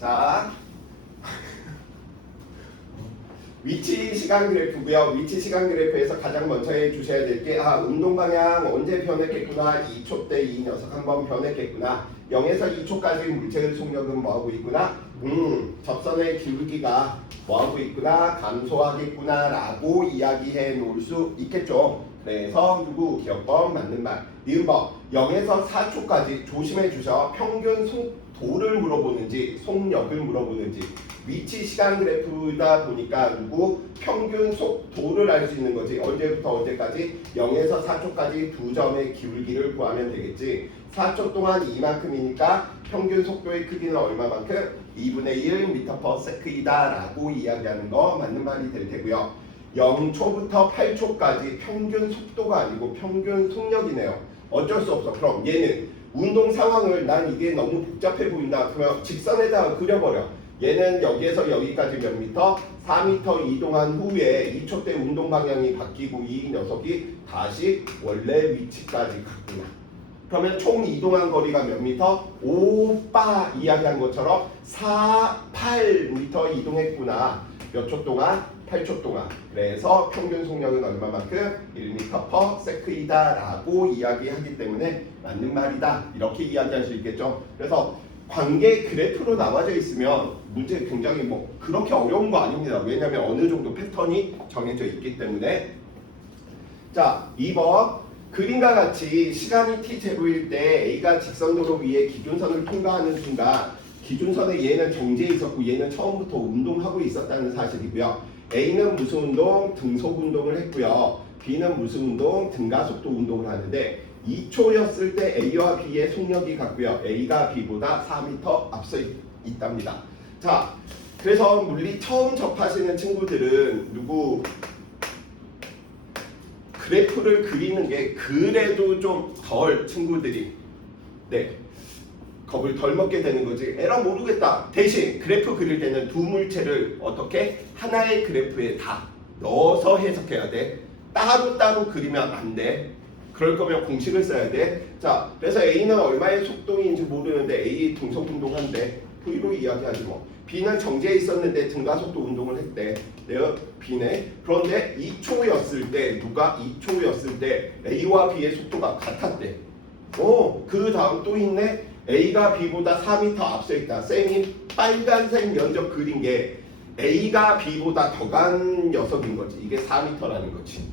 자, 위치 시간 그래프고요. 위치 시간 그래프에서 가장 먼저 해주셔야 될 게 운동 방향 언제 변했겠구나. 2초 때 이 녀석 한번 변했겠구나. 0에서 2초까지 물체의 속력은 뭐하고 있구나. 접선의 기울기가 뭐하고 있구나. 감소하겠구나 라고 이야기해 놓을 수 있겠죠. 그래서 누구 기억법 맞는 말. 니은법 0에서 4초까지 조심해 주셔. 평균 속도를 물어보는지 속력을 물어보는지. 위치 시간 그래프다 보니까 누구 평균 속도를 알 수 있는 거지. 언제부터 언제까지 0에서 4초까지 두 점의 기울기를 구하면 되겠지. 4초 동안 이만큼이니까 평균 속도의 크기는 얼마만큼? 2분의 1 m/s이다 라고 이야기하는 거 맞는 말이 될 테고요. 0초부터 8초까지 평균 속도가 아니고 평균 속력이네요. 어쩔 수 없어. 그럼 얘는 운동 상황을 난 이게 너무 복잡해 보인다. 그러면 직선에다가 그려버려. 얘는 여기에서 여기까지 몇 미터? 4미터 이동한 후에 2초 때 운동 방향이 바뀌고 이 녀석이 다시 원래 위치까지 갔구나. 그러면 총 이동한 거리가 몇 미터? 5바 이야기한 것처럼 8미터 이동했구나. 몇 초 동안? 8초 동안. 그래서 평균 속력은 얼마만큼? 1m/s이다 라고 이야기하기 때문에 맞는 말이다. 이렇게 이야기할 수 있겠죠. 그래서 관계 그래프로 나와져 있으면 문제 굉장히 그렇게 어려운 거 아닙니다. 왜냐하면 어느 정도 패턴이 정해져 있기 때문에. 자, 2번 그림과 같이 시간이 t0일 때 A가 직선도로 위에 기준선을 통과하는 순간 기준선에 얘는 정지해 있었고 얘는 처음부터 운동하고 있었다는 사실이고요. A는 무슨 운동? 등속 운동을 했고요. B는 무슨 운동? 등가속도 운동을 하는데 2초였을 때 A와 B의 속력이 같고요. A가 B보다 4m 앞서 있답니다. 자, 그래서 물리 처음 접하시는 친구들은 누구 그래프를 그리는 게 그래도 좀 덜 친구들이 겁을 덜 먹게 되는 거지. 에라 모르겠다. 대신 그래프 그릴 때는 두 물체를 어떻게 하나의 그래프에 다 넣어서 해석해야 돼. 따로따로 그리면 안 돼. 그럴 거면 공식을 써야 돼. 자, 그래서 A는 얼마의 속도인지 모르는데 A 등속 운동한대. V로 이야기하지 뭐. B는 정지해 있었는데 등가속도 운동을 했대. 내가 B네. 그런데 2초였을 때 누가 2초였을 때 A와 B의 속도가 같았대. 그 다음 또 있네. A가 B보다 4m 앞서 있다. 쌤이 빨간색 면적 그린 게 A가 B보다 더 간 녀석인 거지. 이게 4m라는 거지.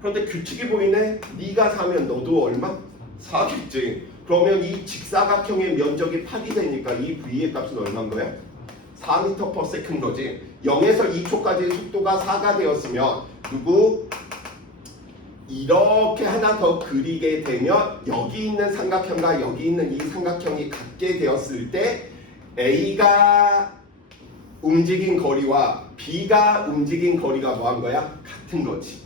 그런데 규칙이 보이네. 네가 4면 너도 얼마? 4겠지. 그러면 이 직사각형의 면적이 8이 되니까 이 V의 값은 얼마인 거야? 4m/s인 거지. 0에서 2초까지 속도가 4가 되었으면 누구? 이렇게 하나 더 그리게 되면 여기 있는 삼각형과 여기 있는 이 삼각형이 같게 되었을 때 A가 움직인 거리와 B가 움직인 거리가 뭐한 거야? 같은 거지.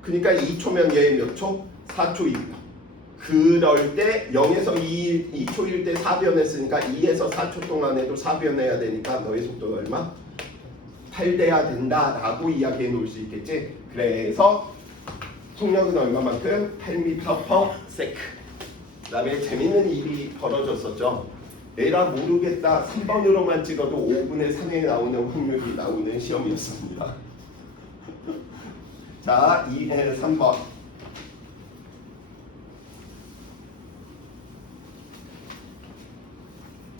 그러니까 2초면 얘 몇 초? 4초입니다. 그럴 때 0에서 2초일 때 4변했으니까 2에서 4초 동안에도 4변해야 되니까 너의 속도는 얼마? 8돼야 된다라고 이야기해 놓을 수 있겠지. 그래서 속력은 얼마만큼? 8m/s. 그 다음에 재밌는 일이 벌어졌었죠. 에라 모르겠다. 3번으로만 찍어도 5분의 3에 나오는 확률이 나오는 시험이었습니다. 자, 2의 3번.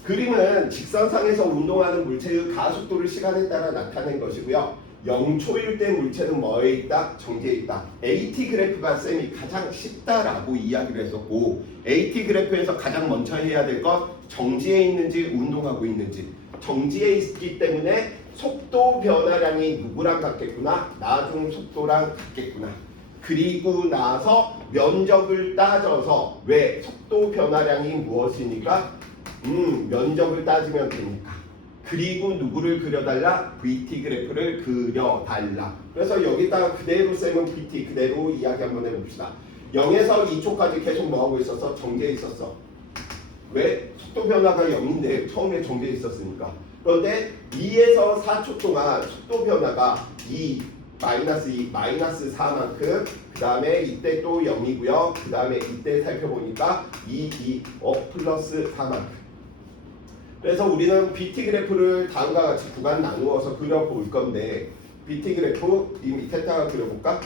그림은 직선상에서 운동하는 물체의 가속도를 시간에 따라 나타낸 것이고요. 0초일 때 물체는 뭐에 있다? 정지해 있다. AT 그래프가 쌤이 가장 쉽다라고 이야기를 했었고 AT 그래프에서 가장 먼저 해야 될 건 정지해 있는지 운동하고 있는지. 정지해 있기 때문에 속도 변화량이 누구랑 같겠구나? 나중 속도랑 같겠구나. 그리고 나서 면적을 따져서 왜? 속도 변화량이 무엇이니까? 면적을 따지면 되니까. 그리고 누구를 그려달라? VT 그래프를 그려달라. 그래서 여기다가 그대로 쌤은 VT 그대로 이야기 한번 해봅시다. 0에서 2초까지 계속 뭐하고 있었어? 정지해 있었어. 왜? 속도 변화가 0인데 처음에 정지해 있었으니까. 그런데 2에서 4초 동안 속도 변화가 2, -2, -4만큼 그 다음에 이때 또 0이고요. 그 다음에 이때 살펴보니까 2, 플러스 4만큼. 그래서 우리는 BT 그래프를 다음과 같이 구간 나누어서 그려볼 건데 BT 그래프 이 밑에다가 그려볼까?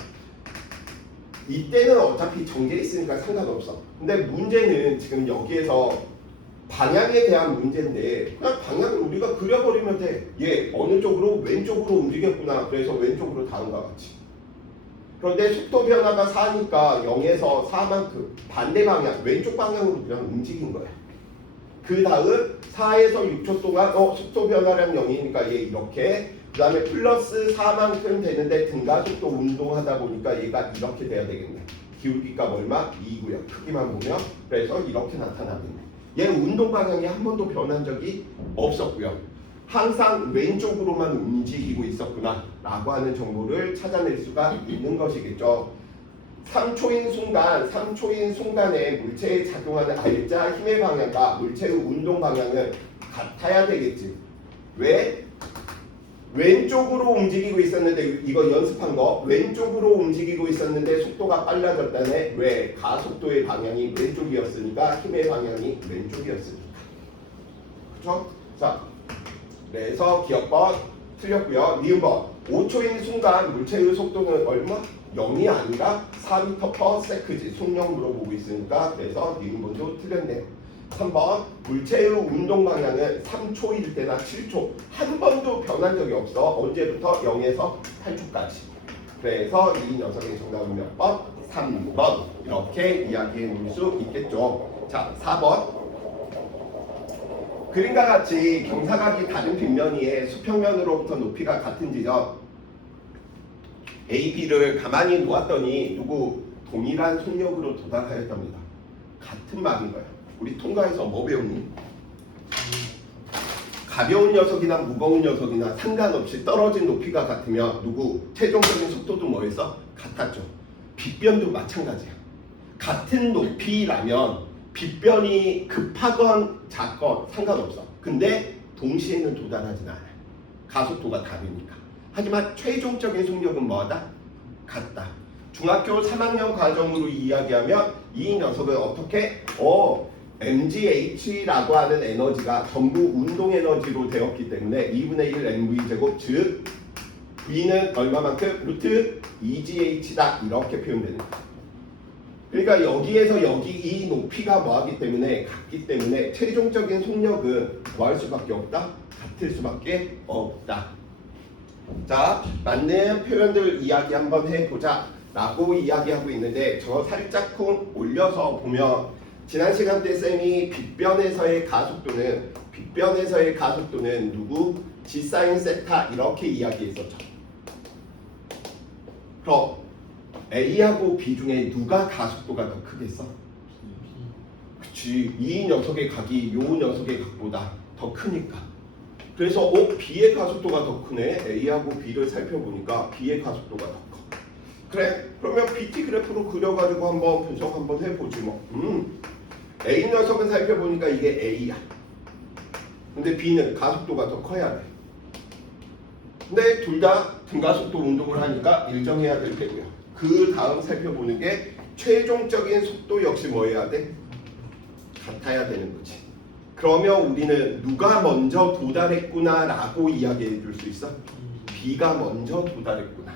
이때는 어차피 정제 있으니까 상관없어. 근데 문제는 지금 여기에서 방향에 대한 문제인데 그냥 방향을 우리가 그려버리면 돼. 얘 어느 쪽으로? 왼쪽으로 움직였구나. 그래서 왼쪽으로 다음과 같이. 그런데 속도 변화가 4니까 0에서 4만큼 반대 방향, 왼쪽 방향으로 그냥 움직인 거야. 그 다음 4에서 6초 동안 속도 변화량 0이니까 얘 이렇게, 그 다음에 플러스 4만큼 되는데 등가속도 운동하다 보니까 얘가 이렇게 돼야 되겠네. 기울기값 얼마? 2고요. 크기만 보면. 그래서 이렇게 나타나겠네. 얘 운동 방향이 한 번도 변한 적이 없었고요. 항상 왼쪽으로만 움직이고 있었구나 라고 하는 정보를 찾아낼 수가 있는 것이겠죠. 3초인 순간에 물체에 작용하는 알자 힘의 방향과 물체의 운동 방향은 같아야 되겠지. 왜? 왼쪽으로 움직이고 있었는데, 이거 연습한 거, 왼쪽으로 움직이고 있었는데 속도가 빨라졌다네. 왜? 가속도의 방향이 왼쪽이었으니까, 힘의 방향이 왼쪽이었으니까. 그쵸? 자, 그래서 기억번 틀렸고요. 니은번 5초인 순간 물체의 속도는 얼마? 0이 아니라 4m/s지. 속력 물어보고 있으니까. 그래서 니은번도 틀렸네요. 3번 물체의 운동 방향은 3초일 때나 7초 한 번도 변한 적이 없어. 언제부터? 0에서 8초까지. 그래서 이 녀석의 정답은 몇 번? 3번. 이렇게 이야기해 볼 수 있겠죠. 자, 4번 그림과 같이 경사각이 다른 빗면위에 수평면으로부터 높이가 같은 지점 A, B를 가만히 놓았더니 누구? 동일한 속력으로 도달하였답니다. 같은 말인 거야. 우리 통과에서 뭐 배웠니? 가벼운 녀석이나 무거운 녀석이나 상관없이 떨어진 높이가 같으면 누구? 최종적인 속도도 뭐였어? 같았죠. 빗변도 마찬가지야. 같은 높이라면 빗변이 급하건 작건 상관없어. 근데 동시에는 도달하진 않아. 가속도가 다르니까. 하지만 최종적인 속력은 뭐하다? 같다. 중학교 3학년 과정으로 이야기하면 이 녀석은 어떻게? mgh라고 하는 에너지가 전부 운동 에너지로 되었기 때문에 2분의 1 mv제곱 즉 v는 얼마만큼? 루트 2gh다 이렇게 표현되는 거야. 그러니까 여기에서 여기 이 높이가 뭐하기 때문에 같기 때문에 최종적인 속력은 뭐할 수밖에 없다? 같을 수밖에 없다. 자, 맞는 표현들 이야기 한번 해보자 라고 이야기하고 있는데 저 살짝 올려서 보면 지난 시간 때 쌤이 빗변에서의 가속도는 누구? G 사인 세타 이렇게 이야기했었죠. 그럼 A하고 B 중에 누가 가속도가 더 크겠어? 그치, 이 녀석의 각이 요 녀석의 각보다 더 크니까. 그래서 B의 가속도가 더 크네. A하고 B를 살펴보니까 B의 가속도가 더 커. 그래? 그러면 BT 그래프로 그려가지고 한번 분석 한번 해보지 뭐. A 녀석은 살펴보니까 이게 A야. 근데 B는 가속도가 더 커야 돼. 근데 둘 다 등가속도 운동을 하니까 일정해야 될 테고요. 그 다음 살펴보는 게 최종적인 속도 역시 뭐 해야 돼? 같아야 되는 거지. 그러면 우리는 누가 먼저 도달했구나 라고 이야기해 줄 수 있어? B가 먼저 도달했구나.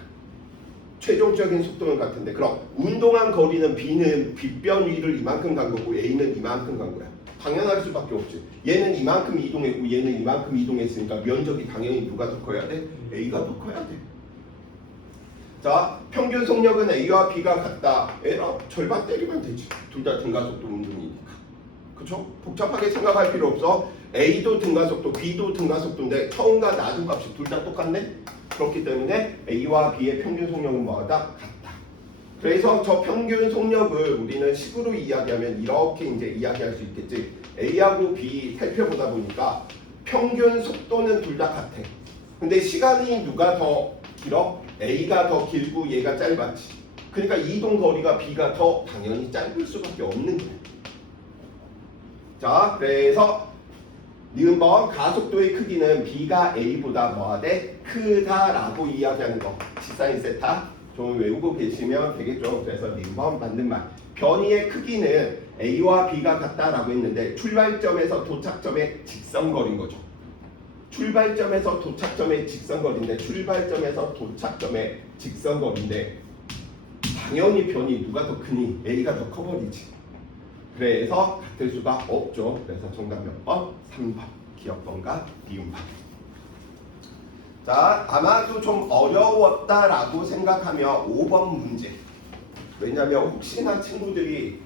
최종적인 속도는 같은데 그럼 운동한 거리는 B는 빗변 위를 이만큼 간 거고 A는 이만큼 간 거야. 당연할 수밖에 없지. 얘는 이만큼 이동했고 얘는 이만큼 이동했으니까 면적이 당연히 누가 더 커야 돼? A가 더 커야 돼. 자, 평균 속력은 A와 B가 같다. 에라, 절반 때리면 되지. 둘 다 등가속도 운동이니까. 그쵸? 복잡하게 생각할 필요 없어. A도 등가속도, B도 등가속도인데 처음과 나중 값이 둘 다 똑같네? 그렇기 때문에 A와 B의 평균 속력은 뭐하다? 같다. 그래서 저 평균 속력을 우리는 식으로 이야기하면 이렇게 이제 이야기할 수 있겠지. A하고 B 살펴보다 보니까 평균 속도는 둘 다 같아. 근데 시간이 누가 더 길어? A가 더 길고 얘가 짧았지. 그러니까 이동 거리가 B가 더 당연히 짧을 수밖에 없는 거야. 자, 그래서 니은번 가속도의 크기는 B가 A보다 뭐하대? 크다라고 이야기하는 거. G 사인 세타 좀 외우고 계시면 되겠죠. 그래서 1번 맞는 말. 변이의 크기는 A와 B가 같다라고 했는데 출발점에서 도착점의 직선거리인 거죠. 출발점에서 도착점의 직선거리인데 출발점에서 도착점의 직선거리인데 당연히 변이 누가 더 크니? A가 더 커버리지. 그래서 같을 수가 없죠. 그래서 정답 몇 번? 3번. 기억번과 니은번. 자, 아마도 좀 어려웠다라고 생각하면 5번 문제. 왜냐면 혹시나 친구들이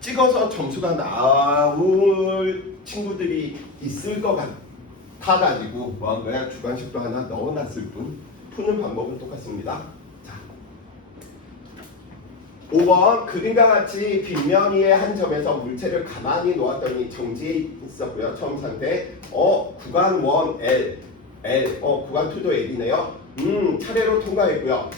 찍어서 점수가 나올 친구들이 있을 것 같아가지고 뭐 한 거야? 주관식도 하나 넣어놨을 뿐. 푸는 방법은 똑같습니다. 자, 5번 그림과 같이 빗면이의 한 점에서 물체를 가만히 놓았더니 정지해 있었고요. 처음 상태. 구간 1 L, 구간 2도 L이네요. 차례로 통과했고요.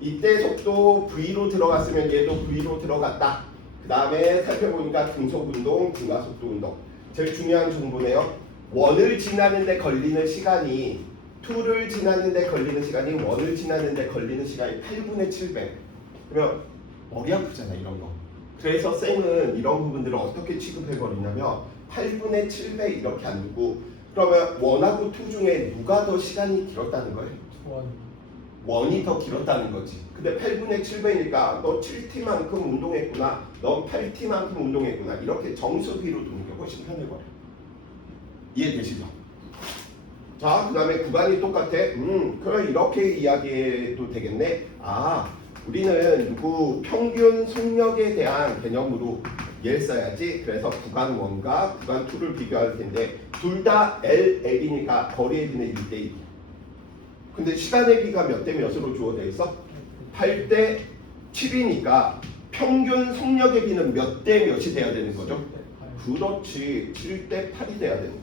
이때 속도 V로 들어갔으면 얘도 V로 들어갔다. 그 다음에 살펴보니까 등속운동, 증가속도 운동. 제일 중요한 정보네요. 1을 지나는데 걸리는 시간이 2를 지나는데 걸리는 시간이 1을 지나는데 걸리는 시간이 8분의 7배. 그러면 머리 아프잖아 이런 거. 그래서 쌤은 이런 부분들을 어떻게 취급해버리냐면 8분의 7배 이렇게 안 두고 그러면 1하고 2 중에 누가 더 시간이 길었다는 거예요? 1이 더 길었다는 거지. 근데 8분의 7배니까 너 7T만큼 운동했구나. 넌 8T만큼 운동했구나. 이렇게 정수비로 두는 게 훨씬 편해버려. 이해되시죠? 자, 그 다음에 구간이 똑같아. 그럼 이렇게 이야기해도 되겠네. 우리는 평균 속력에 대한 개념으로 얘를 써야지. 그래서 구간 1과 구간 2를 비교할 텐데 둘 다 L이니까 거리의 비는 1대1. 근데 시간의 비가 몇 대 몇으로 주어져 있어? 8대 7이니까 평균 속력의 비는 몇 대 몇이 돼야 되는 거죠? 그렇지. 7대 8이 돼야 되는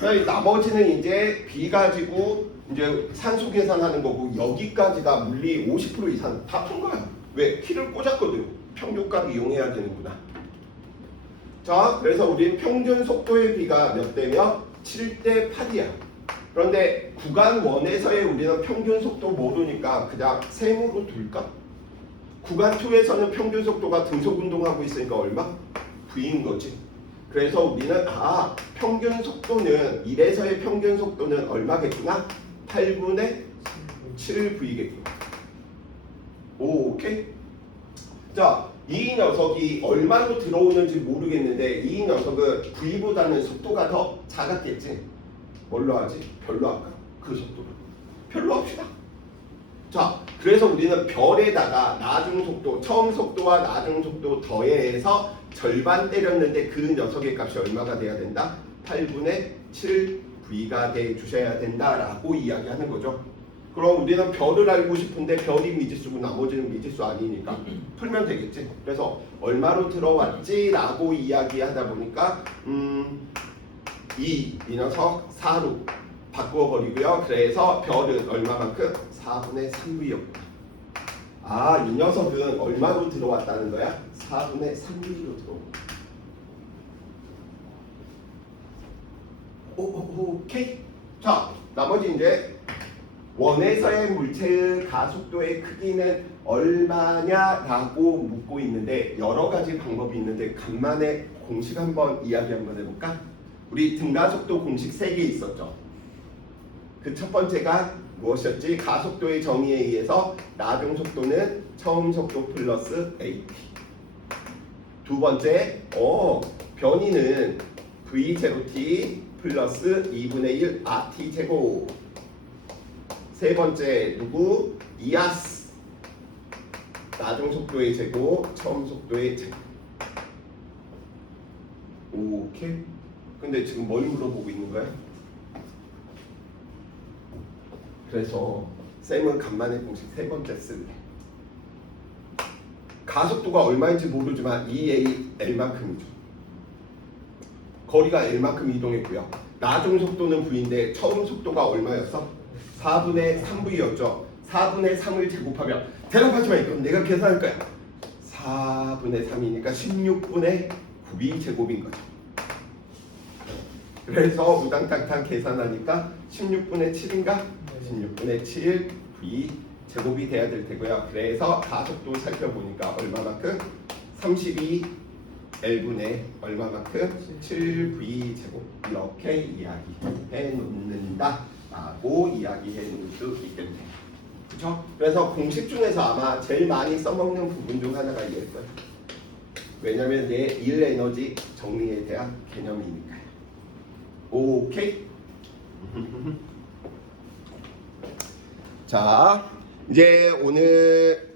거예요. 나머지는 이제 비 가지고 이제 산소 계산하는 거고 여기까지가 물리 50% 이상 다 푼 거야. 왜? 키를 꽂았거든. 평균값 이용해야 되는구나. 자, 그래서 우리 평균 속도의 비가 몇 대면 7대 8이야. 그런데 구간 1에서의 우리는 평균 속도 모르니까 그냥 셈으로 둘까? 구간 2에서는 평균 속도가 등속 운동하고 있으니까 얼마? V인 거지. 그래서 우리는 평균 속도는 1에서의 평균 속도는 얼마겠구나? 8분의 7V겠구나. 오케이? 자, 이 녀석이 얼마로 들어오는지 모르겠는데 이 녀석은 V보다는 속도가 더 작았겠지. 뭘로 하지? 별로 할까? 그 속도로. 별로 합시다. 자, 그래서 우리는 별에다가 나중 속도, 처음 속도와 나중 속도 더해서 절반 때렸는데 그 녀석의 값이 얼마가 돼야 된다? 8분의 7V가 돼 주셔야 된다라고 이야기하는 거죠. 그럼 우리는 별을 알고 싶은데 별이 미지수고 나머지는 미지수 아니니까 풀면 되겠지. 그래서 얼마로 들어왔지? 라고 이야기하다 보니까 이 녀석 4로 바꾸어버리고요. 그래서 별은 얼마만큼? 4분의 3V였구나. 이 녀석은 얼마로 들어왔다는 거야? 4분의 3V로 들어온다. 오케이. 자, 나머지 이제 원에서의 물체의 가속도의 크기는 얼마냐라고 묻고 있는데 여러 가지 방법이 있는데 간만에 공식 한번 이야기 한번 해볼까? 우리 등가속도 공식 3개 있었죠. 그 첫 번째가 무엇이었지? 가속도의 정의에 의해서 나중 속도는 처음 속도 플러스 AT. 두 번째, 변이는 V0t 플러스 2분의 1 RT 제곱. 세 번째, 이하스. 나중 속도의 제곱, 처음 속도의 제곱. 오케이. 근데 지금 뭘 물어보고 있는 거야? 그래서 쌤은 간만에 공식 3번째 쓸래. 가속도가 얼마인지 모르지만 EA L만큼이죠. 거리가 L만큼 이동했고요. 나중 속도는 V인데 처음 속도가 얼마였어? 4분의 3V였죠. 4분의 3을 제곱하면 대답하지마. 이건 내가 계산할 거야. 4분의 3이니까 16분의 9V 제곱인 거죠. 그래서 우당탕탕 계산하니까 16분의 7인가? 16분의 7 V 제곱이 돼야 될 테고요. 그래서 가속도 살펴보니까 얼마만큼? 32 L분의 얼마만큼? 7V 제곱 이렇게 이야기해 놓는다 라고 이야기해 놓을 수 있겠네요. 그렇죠? 그래서 공식 중에서 아마 제일 많이 써먹는 부분 중 하나가 이거예요. 왜냐면 내 일 에너지 정리에 대한 개념이니까요. 오케이? 자, 이제 오늘